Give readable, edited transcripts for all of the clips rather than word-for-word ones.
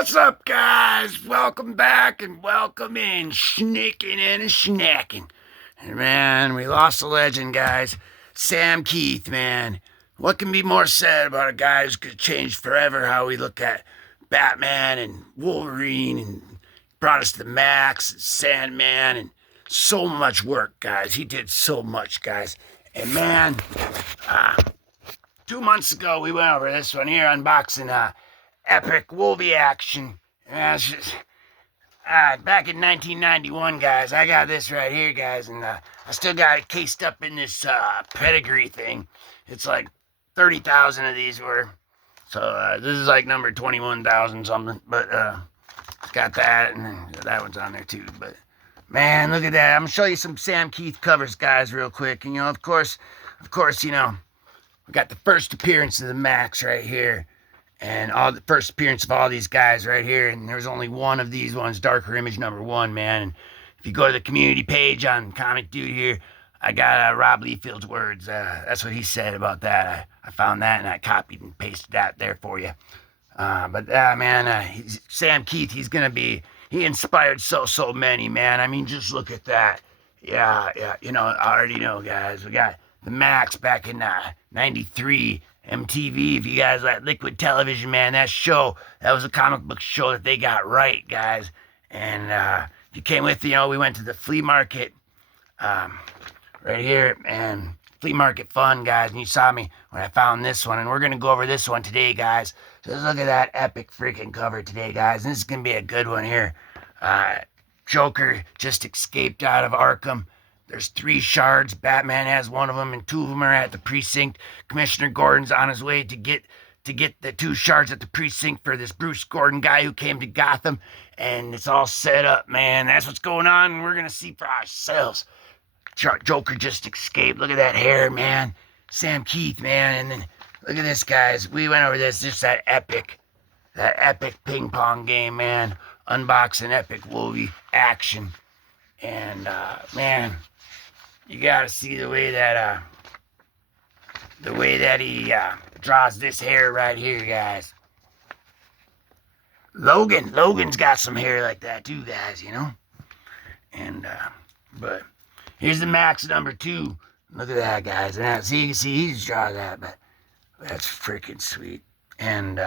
What's up, guys? Welcome back and welcome in, sneaking in and snacking. And man, we lost a legend, guys. Sam Keith, man. What can be more said about a guy who's gonna change forever how we look at Batman and Wolverine and brought us to Maxx and Sandman and so much work, guys. He did so much, guys. And man, 2 months ago we went over this one here unboxing epic Wolvie action. Back in 1991, guys, I got this right here, guys, and I still got it cased up in this pedigree thing. It's like 30,000 of these were. So this is like number 21,000 something, but it's got that, and then that one's on there too. But man, look at that. I'm gonna show you some Sam Keith covers, guys, real quick. And of course, we got the first appearance of the Maxx right here. And all the first appearance of all these guys right here. And there's only one of these ones, Darker Image #1, man. And if you go to the community page on Comic Dude here, I got Rob Liefeld's words. That's what he said about that. I found that and I copied and pasted that there for you. Sam Keith, he inspired so many, man. I mean, just look at that. Yeah, I already know, guys. We got the Maxx back in 93. MTV, if you guys like Liquid Television, man, that was a comic book show that they got right, guys. And if you came with, we went to the Flea Market right here, and Flea Market fun, guys. And you saw me when I found this one, and we're going to go over this one today, guys. So let's look at that epic freaking cover today, guys. And this is going to be a good one here. Joker just escaped out of Arkham. There's 3 shards. Batman has one of them, and 2 of them are at the precinct. Commissioner Gordon's on his way to get the 2 shards at the precinct for this Bruce Gordon guy who came to Gotham. And it's all set up, man. That's what's going on, and we're going to see for ourselves. Joker just escaped. Look at that hair, man. Sam Keith, man. And then look at this, guys. We went over this. Just that epic ping pong game, man. Unboxing epic Wolvie action. And, man, you gotta see the way that he draws this hair right here, guys. Logan's got some hair like that too, guys, And but here's the Maxx #2. Look at that, guys. And see, you can see he's drawn that, but that's freaking sweet. And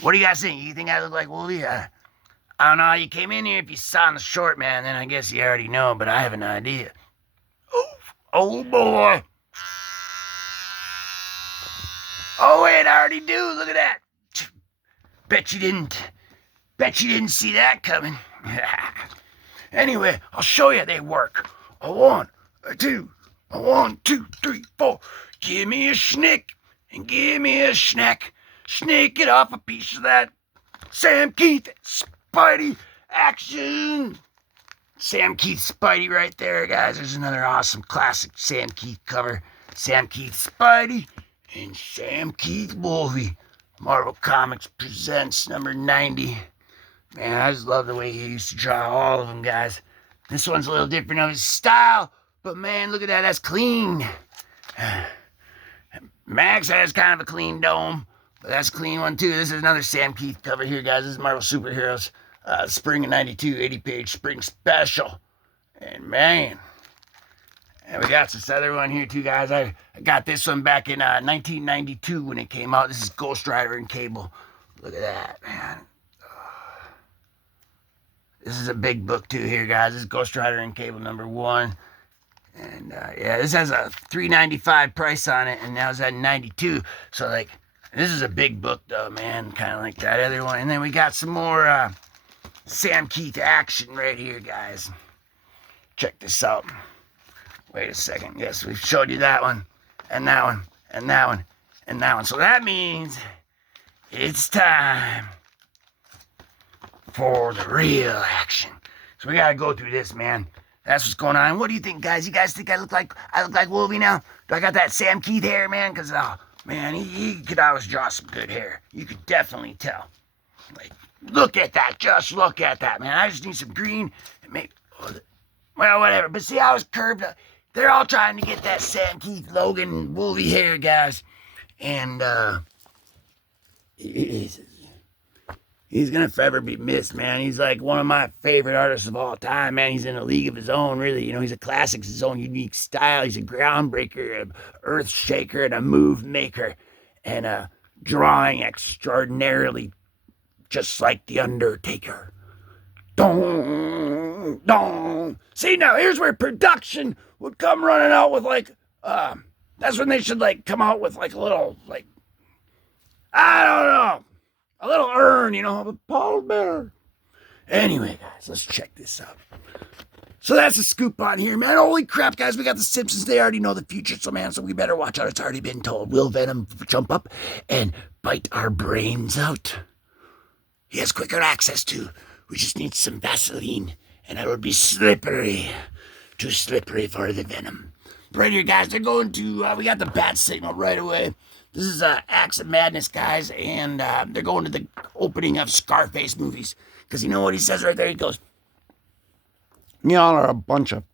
what do you guys think? You think I look like Wolvie? I don't know how you came in here. If you saw in the short, man, then I guess you already know, but I have an idea. Oh boy. Oh wait, I already do. Look at that. Bet you didn't see that coming. Anyway, I'll show you they work. A 1, a 2, a 1, 2, 3, 4. Give me a schnick and give me a snack. Snake it off a piece of that Sam Keith Spidey action. Sam Keith Spidey right there, guys. There's another awesome classic Sam Keith cover. Sam Keith Spidey and Sam Keith Wolvie. Marvel Comics presents number 90. Man, I just love the way he used to draw all of them, guys. This one's a little different of his style, but man, look at that. That's clean. Maxx has kind of a clean dome, but that's a clean one too. This is another Sam Keith cover here, guys. This is Marvel Superheroes. Spring of 92, 80-page spring special. And man, and we got this other one here too, guys. I got this one back in 1992 when it came out. This is Ghost Rider and Cable. Look at that, man. This is a big book too here, guys. This is Ghost Rider and Cable #1. And yeah, this has a $3.95 price on it, and now it's at 92. So like, this is a big book though, man. Kind of like that other one. And then we got some more Sam Keith action right here, guys. Check this out. Wait a second. Yes, we've showed you that one, and that one, and that one, and that one. So that means it's time for the real action. So we gotta go through this, man. That's what's going on. What do you think, guys? You guys think I look like Wolvie now? Do I got that Sam Keith hair, man? Because man, he could always draw some good hair. You could definitely tell. Like, look at that. Just look at that, man. I just need some green and maybe, well, whatever. But see how it's curved up? They're all trying to get that Sam Keith, Logan, Wolvie hair, guys. And He's gonna forever be missed, man. He's like one of my favorite artists of all time, man. He's in a league of his own, really. You know, he's a classic, his own unique style. He's a groundbreaker, an earth shaker, and a move maker, and a drawing extraordinarily just like the Undertaker. Dong, dong. See, now here's where production would come running out with like, that's when they should like come out with like a little, like, I don't know, a little urn, you know, of a pallbearer. Anyway, guys, let's check this out. So that's a scoop on here, man. Holy crap, guys, we got the Simpsons. They already know the future, so we better watch out. It's already been told. Will Venom jump up and bite our brains out? He has quicker access to. We just need some Vaseline, and it would be slippery. Too slippery for the Venom. Right here, guys, they're going to, we got the bat signal right away. This is Acts of Madness, guys, and they're going to the opening of Scarface movies. Because you know what he says right there? He goes, y'all are a bunch of,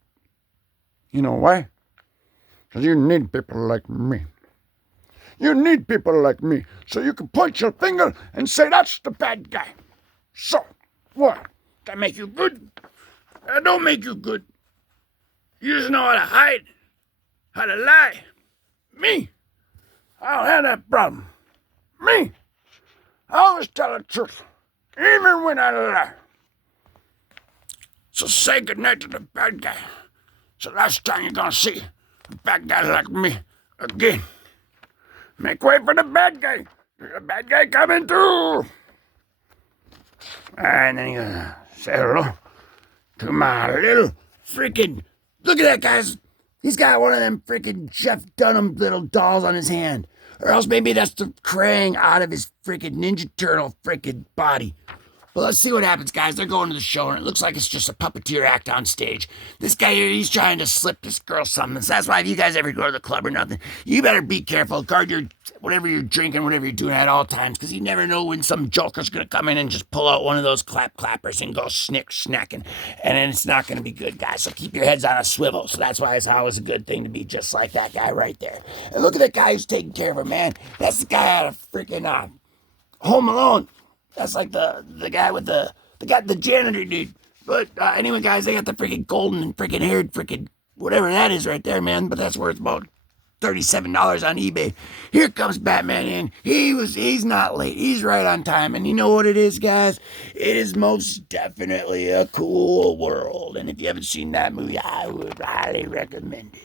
you know why? Because you need people like me. You need people like me, so you can point your finger and say, that's the bad guy. So, what? That make you good? That don't make you good. You just know how to hide, how to lie. Me, I don't have that problem. Me, I always tell the truth, even when I lie. So say goodnight to the bad guy. It's the last time you're gonna see a bad guy like me again. Make way for the bad guy. There's a bad guy coming through. And then you gotta say hello to my little freaking... Look at that, guys. He's got one of them freaking Jeff Dunham little dolls on his hand. Or else maybe that's the Krang out of his freaking Ninja Turtle freaking body. Well, let's see what happens, guys. They're going to the show, and it looks like it's just a puppeteer act on stage. This guy here, he's trying to slip this girl something. So that's why if you guys ever go to the club or nothing, you better be careful. Guard your whatever you're drinking, whatever you're doing at all times, because you never know when some joker's going to come in and just pull out one of those clappers and go snacking, and then it's not going to be good, guys. So keep your heads on a swivel. So that's why it's always a good thing to be just like that guy right there. And look at that guy who's taking care of her, man. That's the guy out of freaking Home Alone. That's like the guy with the janitor dude. But anyway, guys, they got the freaking golden and freaking haired freaking whatever that is right there, man. But that's worth about $37 on eBay. Here comes Batman in. He's not late. He's right on time. And you know what it is, guys? It is most definitely a cool world. And if you haven't seen that movie, I would highly recommend it.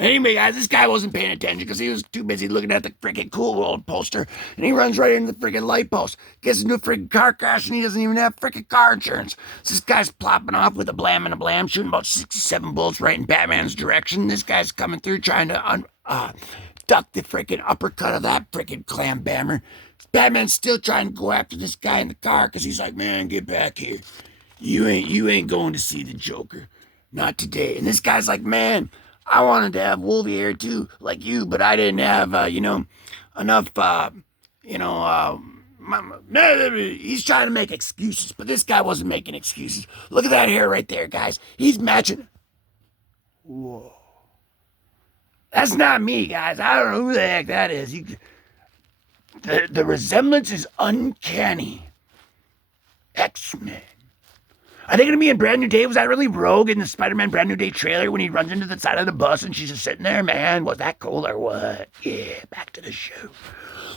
Anyway, guys, this guy wasn't paying attention because he was too busy looking at the freaking Cool World poster, and he runs right into the freaking light post, gets into a freaking car crash, and he doesn't even have freaking car insurance. So this guy's plopping off with a blam and a blam, shooting about 67 bullets right in Batman's direction. This guy's coming through trying to duck the freaking uppercut of that freaking clam bammer. Batman's still trying to go after this guy in the car because he's like, man, get back here. You ain't going to see the Joker. Not today. And this guy's like, man, I wanted to have Wolvie here too, like you, but I didn't have, enough, he's trying to make excuses, but this guy wasn't making excuses. Look at that hair right there, guys. He's matching. Whoa. That's not me, guys. I don't know who the heck that is. The resemblance is uncanny. X-Men. Are they going to be in Brand New Day? Was that really Rogue in the Spider-Man Brand New Day trailer when he runs into the side of the bus and she's just sitting there? Man, was that cool or what? Yeah, back to the show.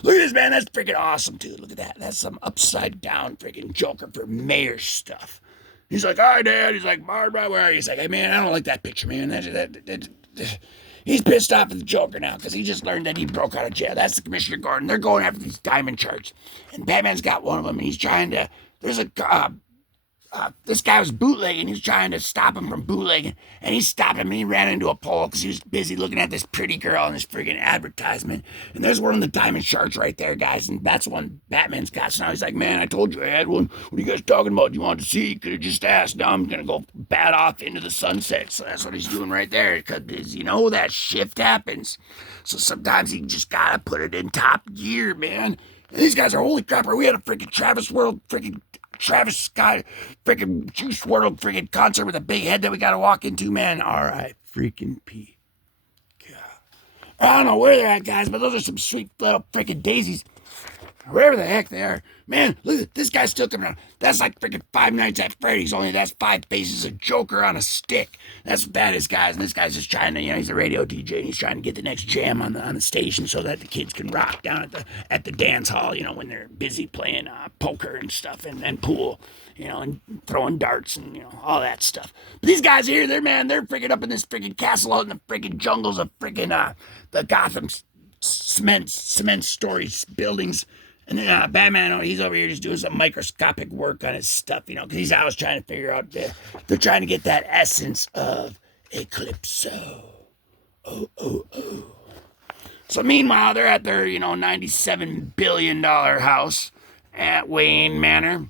Look at this, man. That's freaking awesome, dude. Look at that. That's some upside-down freaking Joker for mayor stuff. He's like, hi, Dad. He's like, Barbara, where are you? He's like, hey, man, I don't like that picture, man. He's pissed off at the Joker now because he just learned that he broke out of jail. That's the Commissioner Gordon. They're going after these diamond charts. And Batman's got one of them, and he's trying to... There's a... this guy was bootlegging. He was trying to stop him from bootlegging, and he stopped him, and he ran into a pole because he was busy looking at this pretty girl in this friggin' advertisement. And there's one of the diamond sharks right there, guys, and that's one Batman's got. So now he's like, man, I told you I had one. What are you guys talking about? You wanted to see? You could have just asked. Now I'm going to go bat off into the sunset. So that's what he's doing right there, because, that shift happens. So sometimes you just got to put it in top gear, man. And these guys are, holy crap, we had a freaking Travis Scott freaking Juice WRLD freaking concert with a big head that we gotta walk into, man. Alright, freaking P. God. I don't know where they're at, guys, but those are some sweet little freaking daisies. wherever the heck they are. Man, look at this guy's still coming around. That's like freaking Five Nights at Freddy's, only that's 5 faces of Joker on a stick. That's what that is, guys. And this guy's just trying to, he's a radio DJ, and he's trying to get the next jam on the station so that the kids can rock down at the dance hall, when they're busy playing poker and stuff and pool, and throwing darts and, all that stuff. But these guys here, they're freaking up in this freaking castle out in the freaking jungles of freaking the Gotham cement stories buildings. And then Batman, he's over here just doing some microscopic work on his stuff, because he's always trying to figure out, they're trying to get that essence of Eclipso. Oh. So meanwhile, they're at their, $97 billion house at Wayne Manor.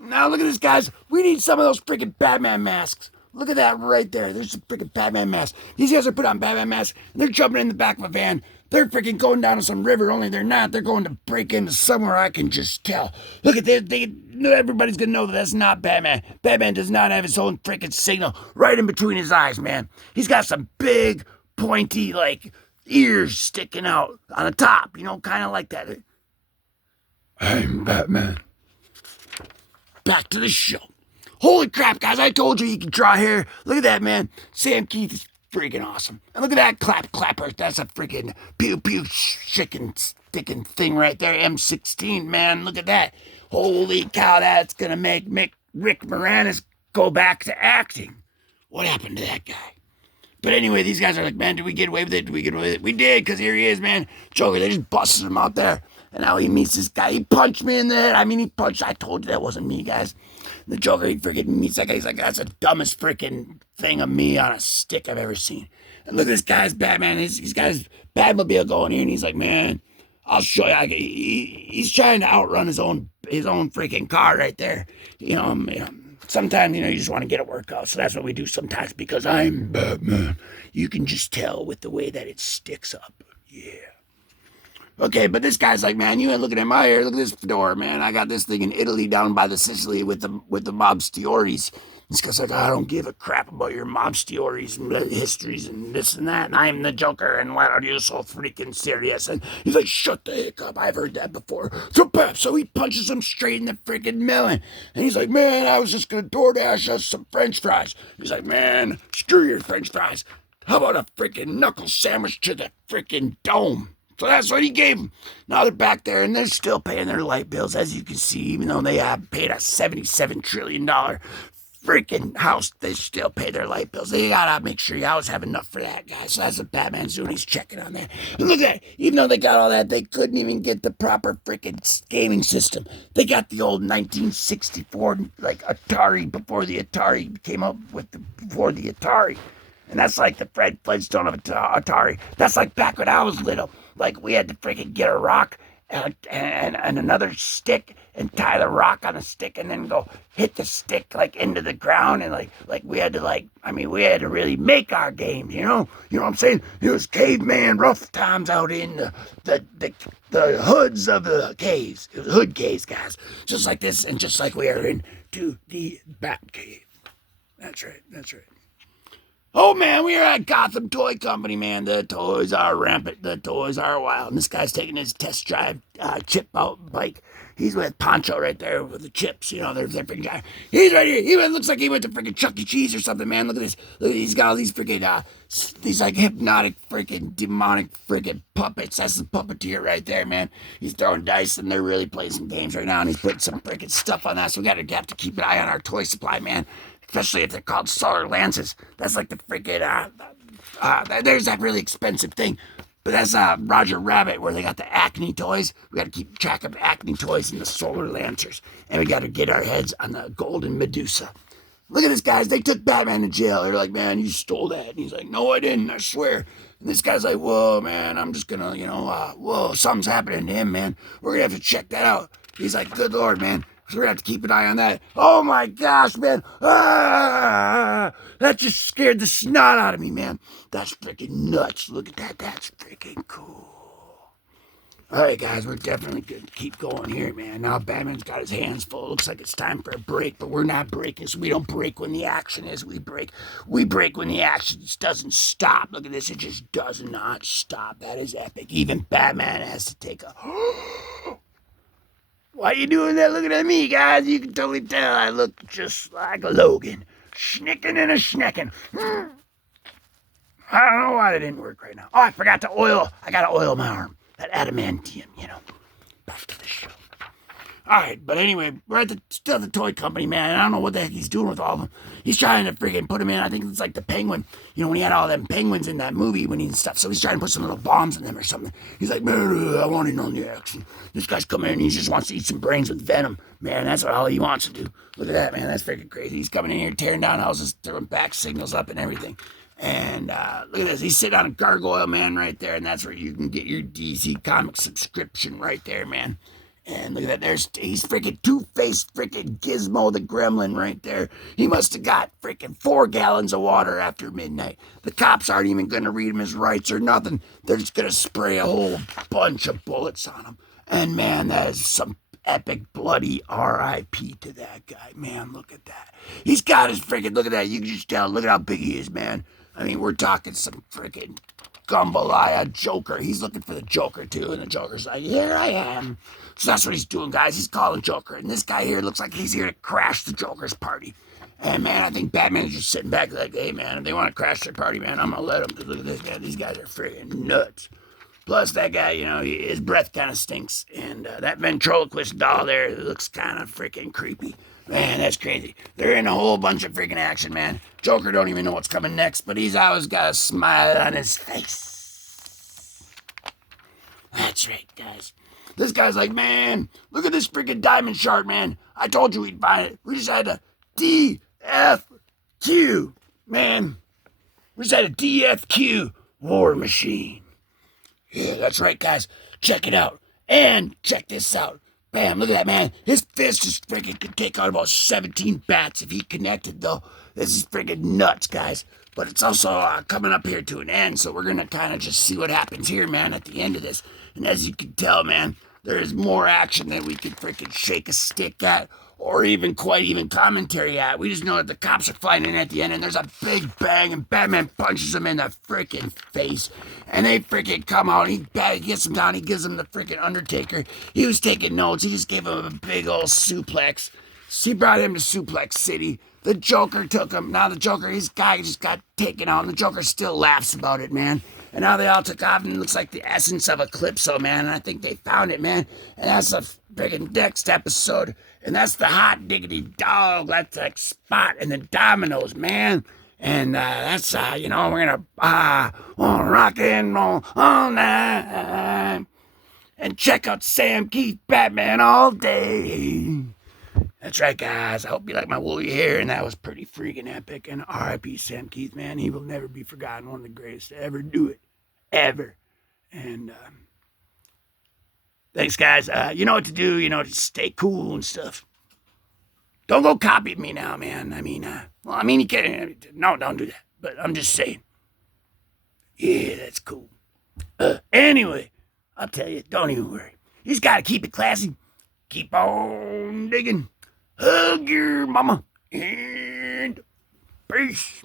Now look at this, guys. We need some of those freaking Batman masks. Look at that right there. There's some freaking Batman masks. These guys are put on Batman masks, and they're jumping in the back of a van. They're freaking going down to some river, only they're not. They're going to break into somewhere, I can just tell. Look at this. Everybody's going to know that that's not Batman. Batman does not have his own freaking signal right in between his eyes, man. He's got some big, pointy, ears sticking out on the top, kind of like that. I'm Batman. Back to the show. Holy crap, guys, I told you he could draw hair. Look at that, man. Sam Keith is freaking awesome. And look at that clapper. That's a freaking pew chicken sticking thing right there. M16, man. Look at that. Holy cow, that's going to make Rick Moranis go back to acting. What happened to that guy? But anyway, these guys are like, man, did we get away with it? We did, because here he is, man. Joker, they just busted him out there. And now he meets this guy. He punched me in the head. I told you that wasn't me, guys. The Joker, he freaking meets that guy. He's like, that's the dumbest freaking thing of me on a stick I've ever seen. And look at this guy's Batman. He's got his Batmobile going here, and he's like, man, I'll show you. He's trying to outrun his own freaking car right there. Sometimes, you just want to get a workout. So that's what we do sometimes, because I'm Batman. You can just tell with the way that it sticks up. Yeah. Okay, but this guy's like, man, you ain't looking at my hair. Look at this fedora, man. I got this thing in Italy down by the Sicily with the mobstiories. This guy's like, I don't give a crap about your mobstiories and histories and this and that. And I'm the Joker, and why are you so freaking serious? And he's like, shut the heck up. I've heard that before. So he punches him straight in the freaking melon. And he's like, man, I was just going to DoorDash us some French fries. He's like, man, screw your French fries. How about a freaking knuckle sandwich to the freaking dome? So that's what he gave them. Now they're back there, and they're still paying their light bills, as you can see, even though they have paid a $77 trillion freaking house, they still pay their light bills. They gotta make sure you always have enough for that, guys. So that's what Batman's doing. He's checking on that. And look at that. Even though they got all that, they couldn't even get the proper freaking gaming system. They got the old 1964, Atari, before the Atari came up before the Atari. And that's like the Fred Flintstone of Atari. That's like back when I was little. We had to freaking get a rock and another stick and tie the rock on a stick and then go hit the stick into the ground, and we had to really make our games, you know what I'm saying? It was caveman rough times out in the hoods of the caves. It was hood caves, guys, just like this, and just like we are into the Bat Cave. That's right. Oh, man, we are at Gotham Toy Company, man. The toys are rampant. The toys are wild. And this guy's taking his test drive chip out bike. He's with Poncho right there with the chips. They're freaking guy. He's right here. He looks like he went to freaking Chuck E. Cheese or something, man. Look at this. He's got all these freaking, these hypnotic freaking demonic freaking puppets. That's the puppeteer right there, man. He's throwing dice, and they're really playing some games right now, and he's putting some freaking stuff on that. So we have to keep an eye on our toy supply, man. Especially if they're called solar lances. That's like the freaking, there's that really expensive thing. But that's Roger Rabbit, where they got the Acme toys. We got to keep track of Acme toys and the solar lancers. And we got to get our heads on the golden Medusa. Look at this, guys. They took Batman to jail. They're like, man, you stole that. And he's like, no, I didn't, I swear. And this guy's like, whoa, man, I'm just going to, whoa, something's happening to him, man. We're going to have to check that out. He's like, good Lord, man. So we're going to have to keep an eye on that. Oh, my gosh, man. That just scared the snot out of me, man. That's freaking nuts. Look at that. That's freaking cool. All right, guys, we're definitely going to keep going here, man. Now Batman's got his hands full. Looks like it's time for a break, but we're not breaking, so we don't break when the action is. We break when the action doesn't stop. Look at this. It just does not stop. That is epic. Even Batman has to take a... Why you doing that looking at me, guys? You can totally tell I look just like Logan. Schnicking and a schnecking. I don't know why that didn't work right now. Oh, I forgot to oil. I got to oil my arm. That adamantium, you know. Back to the show. All right, but anyway, we're still at the toy company, man. I don't know what the heck he's doing with all of them. He's trying to freaking put them in. I think it's like the penguin. You know, when he had all them penguins in that movie when he and stuff. So he's trying to put some little bombs in them or something. He's like, man, I want in on the action. This guy's coming in and he just wants to eat some brains with venom. Man, that's all he wants to do. Look at that, man. That's freaking crazy. He's coming in here tearing down houses, throwing back signals up and everything. And look at this. He's sitting on a gargoyle, man, right there. And that's where you can get your DC Comics subscription right there, man. And look at that, he's freaking two-faced freaking Gizmo the Gremlin right there. He must have got freaking 4 gallons of water after midnight. The cops aren't even going to read him his rights or nothing. They're just going to spray a whole bunch of bullets on him. And man, that is some epic bloody R.I.P. to that guy. Man, look at that. He's got his freaking, look at that. You can just tell, look at how big he is, man. I mean, we're talking some freaking Gumbalaya Joker. He's looking for the Joker, too. And the Joker's like, here I am. So that's what he's doing, guys. He's calling Joker. And this guy here looks like he's here to crash the Joker's party. And, man, I think Batman is just sitting back like, hey, man, if they want to crash their party, man, I'm going to let them. Because look at this guy. These guys are freaking nuts. Plus, that guy, you know, his breath kind of stinks. And that ventriloquist doll there looks kind of freaking creepy. Man, that's crazy. They're in a whole bunch of freaking action, man. Joker don't even know what's coming next, but he's always got a smile on his face. That's right, guys. This guy's like, man, look at this freaking diamond shark, man. I told you we'd find it. We just had a DFQ, man. We just had a DFQ war machine. Yeah, that's right, guys. Check it out. And check this out. Bam, look at that, man. His fist just freaking could take out about 17 bats if he connected, though. This is freaking nuts, guys. But it's also coming up here to an end, so we're going to kind of just see what happens here, man, at the end of this. And as you can tell, man, there's more action than we could freaking shake a stick at or even quite even commentary at. We just know that the cops are flying in at the end, and there's a big bang, and Batman punches them in the freaking face. And they freaking come out, and he gets them down, he gives them the freaking Undertaker. He was taking notes, he just gave him a big old suplex. He brought him to Suplex City. The Joker took him. Now the Joker, his guy just got taken out, and the Joker still laughs about it, man. And now they all took off, and it looks like the essence of Eclipso, man. And I think they found it, man. And that's the freaking next episode. And that's the hot diggity dog. That's like Spot and the Dominoes, man. And that's, you know, we're going to rock and roll all night. And check out Sam Keith Batman all day. That's right, guys. I hope you like my woolly hair, and that was pretty freaking epic. And R.I.P. Sam Keith, man. He will never be forgotten. One of the greatest to ever do it. Ever. And thanks, guys. You know what to do. You know, to stay cool and stuff. Don't go copy me now, man. I mean, you can't. No, don't do that. But I'm just saying. Yeah, that's cool. Anyway, I'll tell you, don't even worry. You just got to keep it classy. Keep on digging. Hug your mama. And peace.